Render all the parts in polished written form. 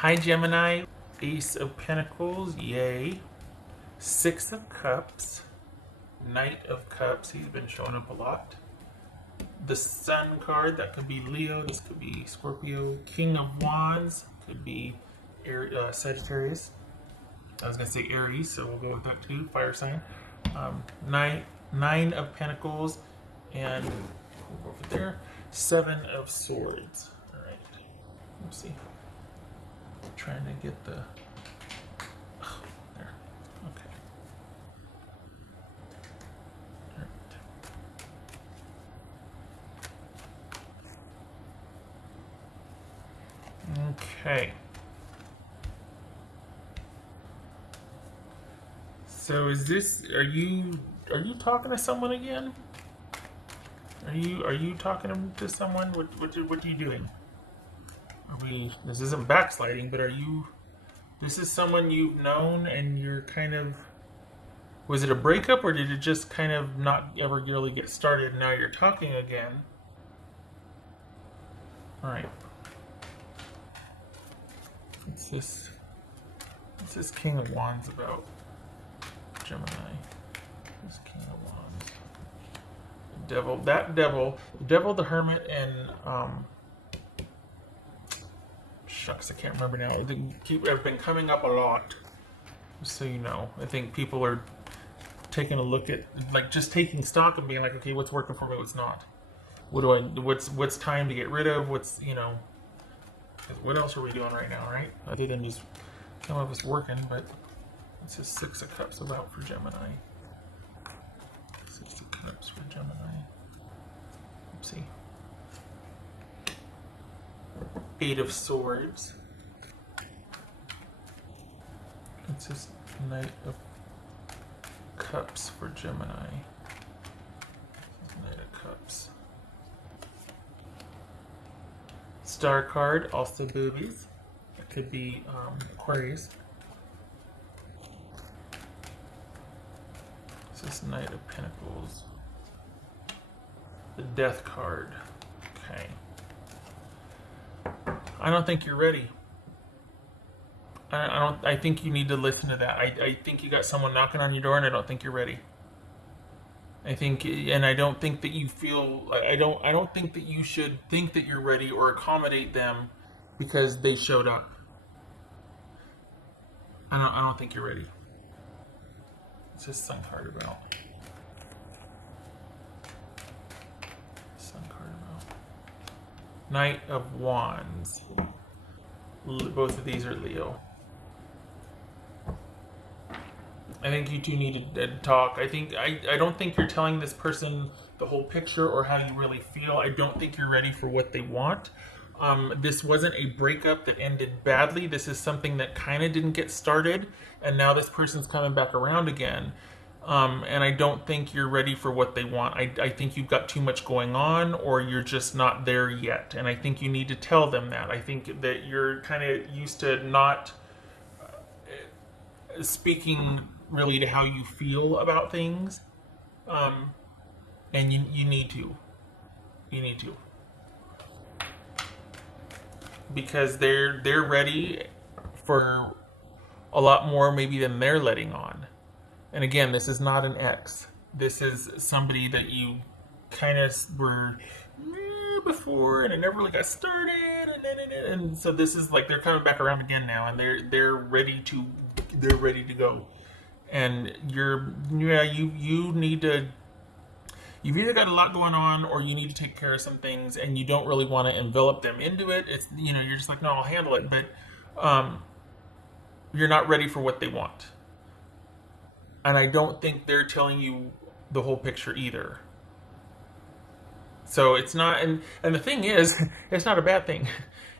Hi Gemini, Ace of Pentacles, yay. Six of Cups, Knight of Cups, he's been showing up a lot. The Sun card, that could be Leo, this could be Scorpio. King of Wands, could be Sagittarius. I was going to say Aries, so we'll go with that too, fire sign. Nine of Pentacles, and we'll go over there. Seven of Swords. All right, let's see. I'm trying to get the... Oh, there. Okay. All right. Okay. So is this, are you talking to someone again? Are you talking to someone? What are you doing? This isn't backsliding, but this is someone you've known and you're kind of, was it a breakup or did it just kind of not ever really get started and now you're talking again? All right. What's this King of Wands about? Gemini. This King of Wands. The devil. That devil. The devil, the hermit, and shucks, I can't remember now. I've been coming up a lot. Just so you know. I think people are taking a look at, like, just taking stock and being like, okay, what's working for me, what's not? What's time to get rid of? What's, you know, what else are we doing right now, right? Other than just some of us working, but this is Six of Cups about for Gemini. Six of Cups for Gemini. Oopsie. Eight of Swords. It's this Knight of Cups for Gemini. Knight of Cups. Star card, also boobies. It could be Aquarius. This Knight of Pentacles. The Death card. Okay. I don't think you're ready. I think you need to listen to that. I think you got someone knocking on your door and I don't think you're ready. I don't think that you feel, I don't think that you should think that you're ready or accommodate them because they showed up. I don't think you're ready. What's this Sun card about? Sun card about. Knight of Wands. Both of these are Leo. I think you two need to talk. I don't think you're telling this person the whole picture or how you really feel. I don't think you're ready for what they want. This wasn't a breakup that ended badly. This is something that kind of didn't get started, and now this person's coming back around again. And I don't think you're ready for what they want. I think you've got too much going on, or you're just not there yet. And I think you need to tell them that. I think that you're kind of used to not speaking really to how you feel about things. And you need to. You need to. Because they're ready for a lot more maybe than they're letting on. And again, this is not an ex. This is somebody that you kind of were before, and it never really got started, and so this is like they're coming back around again now, and they're ready to go. And you need to. You've either got a lot going on, or you need to take care of some things, and you don't really want to envelop them into it. It's you're just like, no, I'll handle it, but you're not ready for what they want. And I don't think they're telling you the whole picture either. So it's not, and the thing is, it's not a bad thing.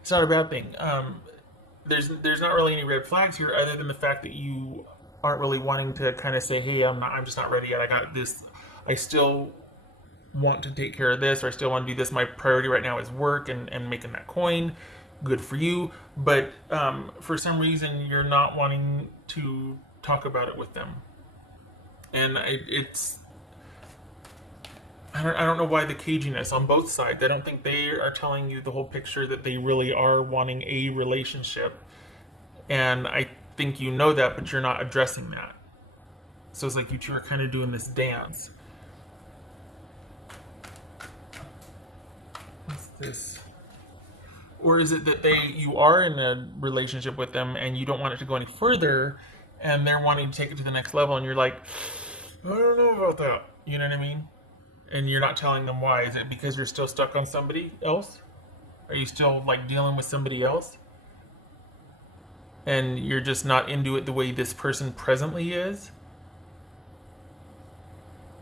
It's not a bad thing. There's not really any red flags here, other than the fact that you aren't really wanting to kind of say, hey, I'm just not ready yet. I got this. I still want to take care of this, or I still want to do this. My priority right now is work and making that coin. Good for you. But for some reason, you're not wanting to talk about it with them. And I don't know why the caginess on both sides. I don't think they are telling you the whole picture that they really are wanting a relationship. And I think you know that, but you're not addressing that. So it's like you two are kind of doing this dance. What's this? Or is it that you are in a relationship with them and you don't want it to go any further, and they're wanting to take it to the next level, and you're like, I don't know about that. You know what I mean? And you're not telling them why. Is it because you're still stuck on somebody else? Are you still like dealing with somebody else? And you're just not into it the way this person presently is?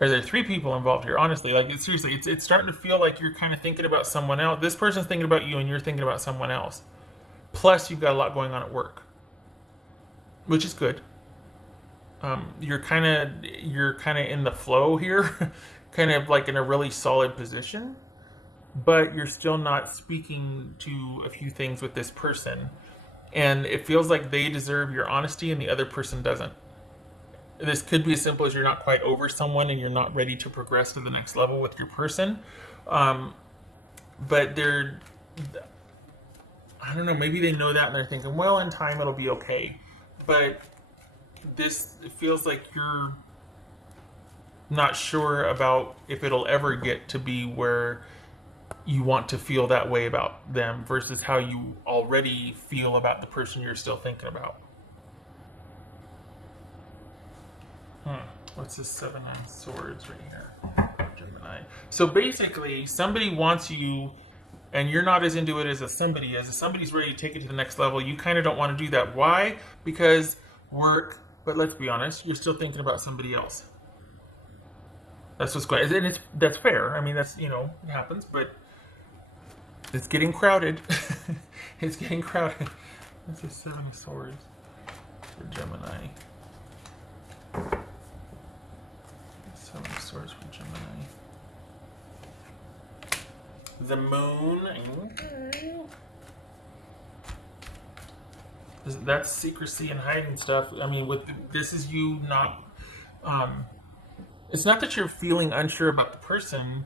Are there three people involved here? Honestly, like seriously, it's starting to feel like you're kind of thinking about someone else. This person's thinking about you, and you're thinking about someone else. Plus, you've got a lot going on at work, which is good. You're kind of in the flow here, kind of like in a really solid position, but you're still not speaking to a few things with this person, and it feels like they deserve your honesty and the other person doesn't. This could be as simple as you're not quite over someone and you're not ready to progress to the next level with your person. Um, but I don't know, maybe they know that and they're thinking, well, in time it'll be okay. But this feels like you're not sure about if it'll ever get to be where you want to feel that way about them versus how you already feel about the person you're still thinking about. What's this Seven of Swords right here? Gemini. So basically, somebody wants you, and you're not as into it as a somebody is. If somebody's ready to take it to the next level, you kind of don't want to do that. Why? Because work, but let's be honest, you're still thinking about somebody else. That's what's going on. And that's fair. I mean, that's, it happens, but it's getting crowded. It's getting crowded. What's this Seven of Swords for Gemini? Seven of Swords for Gemini. The Moon. That's secrecy and hiding stuff. I mean, this is you not. It's not that you're feeling unsure about the person.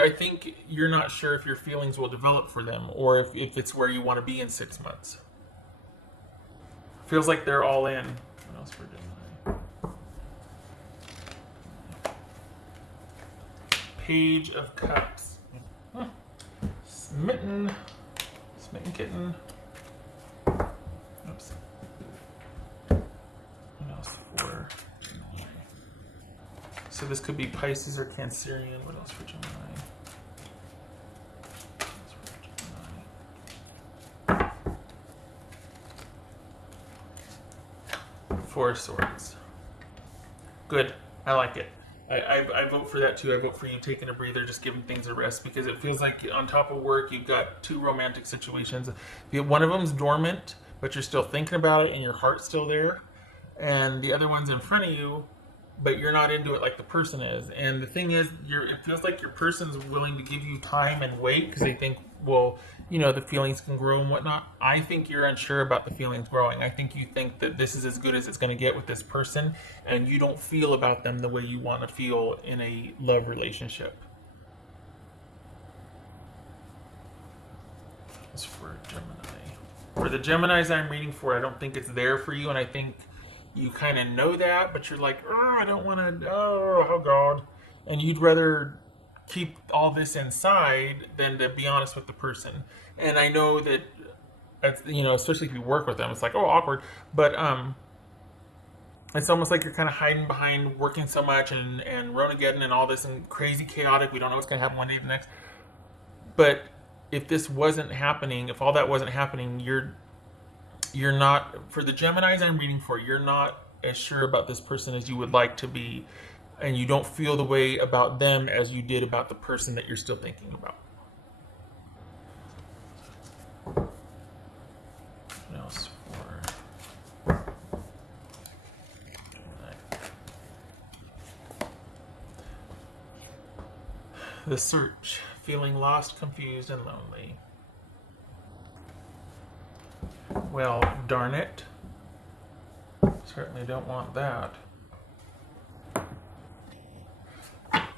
I think you're not sure if your feelings will develop for them, or if it's where you want to be in 6 months. Feels like they're all in. What else for Gemini? Page of Cups. Smitten kitten. Oops. What else for Gemini? So this could be Pisces or Cancerian. What else for Gemini? Four of Swords. Good. I like it. I vote for that too. I vote for you taking a breather, just giving things a rest, because it feels like on top of work, you've got two romantic situations. One of them's dormant, but you're still thinking about it and your heart's still there. And the other one's in front of you, but you're not into it like the person is. And the thing is, it feels like your person's willing to give you time and wait because they think, well, the feelings can grow and whatnot. I think you're unsure about the feelings growing. I think you think that this is as good as it's going to get with this person, and you don't feel about them the way you want to feel in a love relationship. That's for Gemini. For the Geminis I'm reading for, I don't think it's there for you, and I think you kind of know that, but you're like, oh, I don't want to, oh God. And you'd rather keep all this inside than to be honest with the person. And I know that, especially if you work with them, it's like, oh, awkward. But it's almost like you're kind of hiding behind working so much and Ronageddon and all this and crazy chaotic. We don't know what's going to happen one day or the next. But if this wasn't happening, if all that wasn't happening, you're not, for the Geminis I'm reading for, you're not as sure about this person as you would like to be, and you don't feel the way about them as you did about the person that you're still thinking about. What else for Gemini? The Search, feeling lost, confused, and lonely. Well, darn it. Certainly don't want that.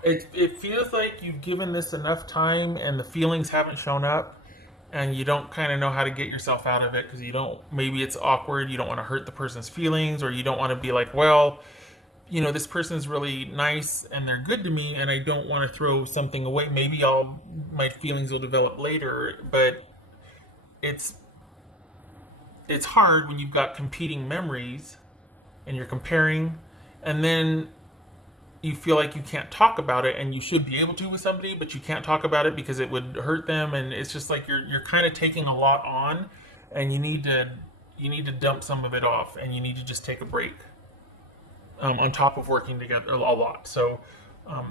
It feels like you've given this enough time and the feelings haven't shown up. and you don't kind of know how to get yourself out of it because you don't, maybe it's awkward, you don't want to hurt the person's feelings, or you don't want to be like, well, this person's really nice and they're good to me, and I don't want to throw something away. Maybe my feelings will develop later, but it's hard when you've got competing memories and you're comparing, and then you feel like you can't talk about it, and you should be able to with somebody, but you can't talk about it because it would hurt them, and it's just like you're kind of taking a lot on, and you need to dump some of it off, and you need to just take a break. On top of working together a lot. So I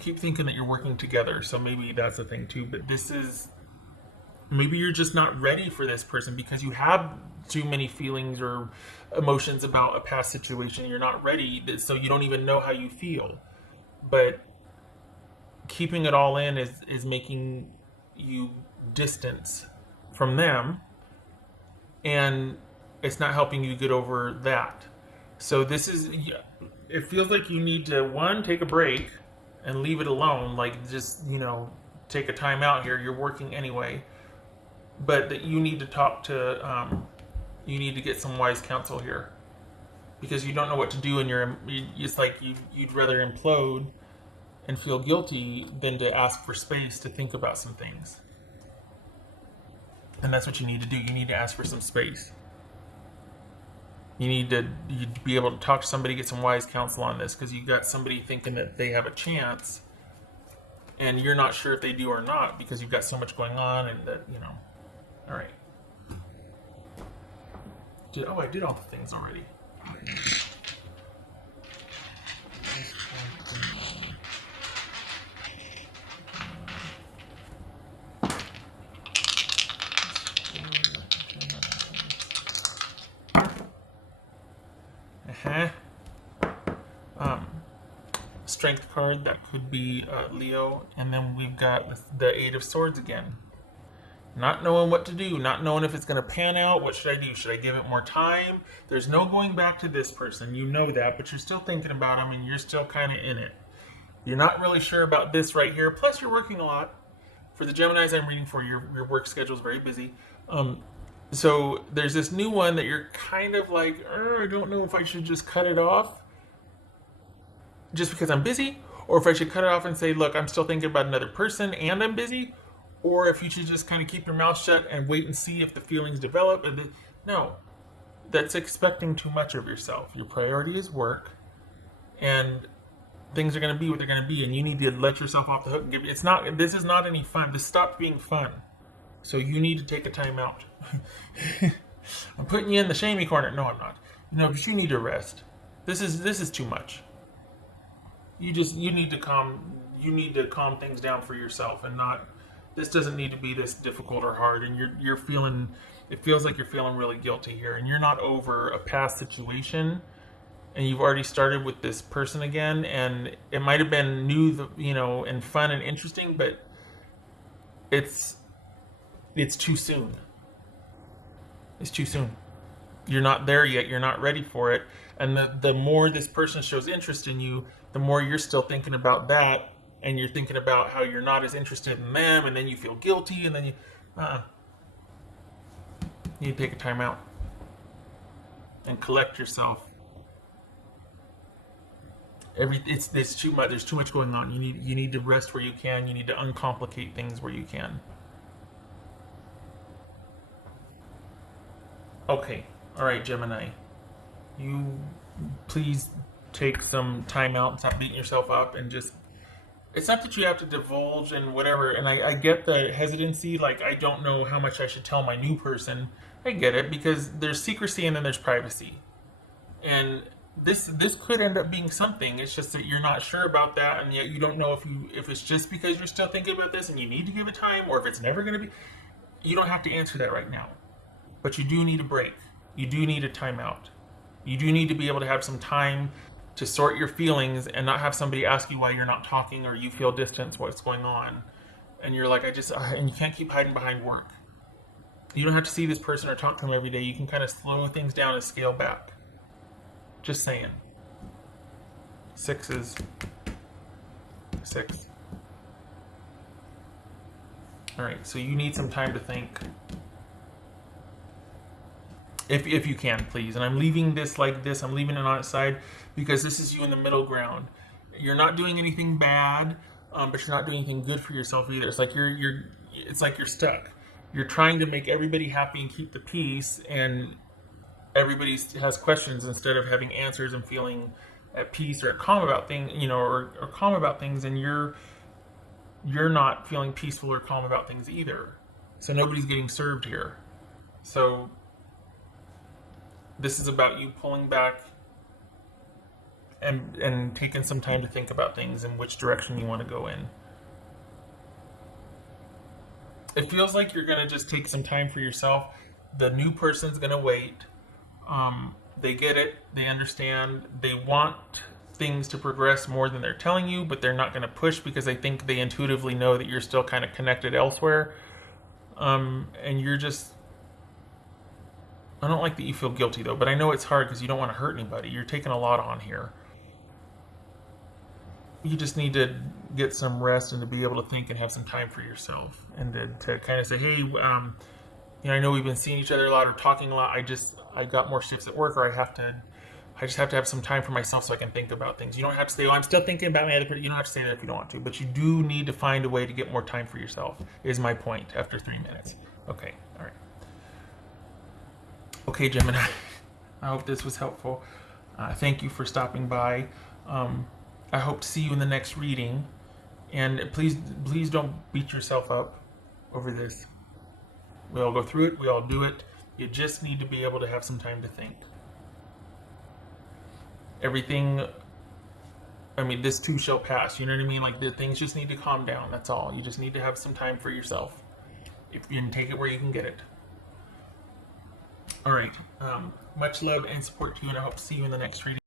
keep thinking that you're working together, so maybe that's a thing too. But maybe you're just not ready for this person because you have too many feelings or emotions about a past situation. You're not ready, so you don't even know how you feel. But keeping it all in is making you distance from them, and it's not helping you get over that. So it feels like you need to, one, take a break and leave it alone. Like, just, take a time out here. You're working anyway. But that you need to talk to, you need to get some wise counsel here. Because you don't know what to do, and it's like you'd rather implode and feel guilty than to ask for space to think about some things. And that's what you need to do. You need to ask for some space. You need to be able to talk to somebody, get some wise counsel on this, because you've got somebody thinking that they have a chance, and you're not sure if they do or not because you've got so much going on, and that, All right. I did all the things already. Strength card, that could be Leo, and then we've got the Eight of Swords again. Not knowing what to do, not knowing if it's going to pan out. What should I do? Should I give it more time? There's no going back to this person, you know that, but you're still thinking about them, and you're still kind of in it. You're not really sure about this right here, plus you're working a lot. For the Geminis I'm reading for, your work schedule is very busy. So there's this new one that you're kind of like, I don't know if I should just cut it off just because I'm busy, or if I should cut it off and say, look, I'm still thinking about another person and I'm busy, or if you should just kind of keep your mouth shut and wait and see if the feelings develop. No, that's expecting too much of yourself. Your priority is work, and things are going to be what they're going to be, and you need to let yourself off the hook. This is not any fun. This stopped being fun. So you need to take a time out. I'm putting you in the shamey corner. No, I'm not. But you need to rest. This is too much. You need to calm things down for yourself, and not, this doesn't need to be this difficult or hard, and it feels like you're feeling really guilty here, and you're not over a past situation, and you've already started with this person again, and it might have been new, and fun and interesting, but it's too soon. It's too soon. You're not there yet. You're not ready for it. And the more this person shows interest in you, the more you're still thinking about that, and you're thinking about how you're not as interested in them, and then you feel guilty, and then you need to take a time out and collect yourself. It's too much. There's too much going on. You need to rest where you can. You need to uncomplicate things where you can. Okay. All right, Gemini. You please take some time out and stop beating yourself up, and just, it's not that you have to divulge and whatever, and I get the hesitancy, like, I don't know how much I should tell my new person. I get it, because there's secrecy and then there's privacy. And this could end up being something. It's just that you're not sure about that, and yet you don't know if it's just because you're still thinking about this and you need to give it time, or if it's never going to be. You don't have to answer that right now. But you do need a break. You do need a timeout. You do need to be able to have some time to sort your feelings and not have somebody ask you why you're not talking, or you feel distance, what's going on. And you're like, and you can't keep hiding behind work. You don't have to see this person or talk to them every day. You can kind of slow things down and scale back. Just saying. 6. All right, so you need some time to think. If you can, please. And I'm leaving this like this. I'm leaving it on its side because this is you in the middle ground. You're not doing anything bad, but you're not doing anything good for yourself either. It's like it's like you're stuck. You're trying to make everybody happy and keep the peace, and everybody has questions instead of having answers and feeling at peace or calm about things, or calm about things, and you're not feeling peaceful or calm about things either. So nobody's getting served here. So this is about you pulling back and taking some time to think about things and which direction you want to go in. It feels like you're going to just take some time for yourself. The new person's going to wait. They get it. They understand. They want things to progress more than they're telling you, but they're not going to push because I think they intuitively know that you're still kind of connected elsewhere. And you're just... I don't like that you feel guilty though, but I know it's hard because you don't want to hurt anybody. You're taking a lot on here. You just need to get some rest and to be able to think and have some time for yourself, and to kind of say, hey, I know we've been seeing each other a lot or talking a lot. I got more shifts at work, or I just have to have some time for myself so I can think about things. You don't have to say, oh, I'm still thinking about my other person. You don't have to say that if you don't want to, but you do need to find a way to get more time for yourself, is my point after 3 minutes. Okay, all right. Okay, Gemini, I hope this was helpful. Thank you for stopping by. I hope to see you in the next reading. And please don't beat yourself up over this. We all go through it. We all do it. You just need to be able to have some time to think. Everything, this too shall pass. You know what I mean? Like, the things just need to calm down. That's all. You just need to have some time for yourself. If you can take it where you can get it. All right. Much love and support to you, and I hope to see you in the next reading.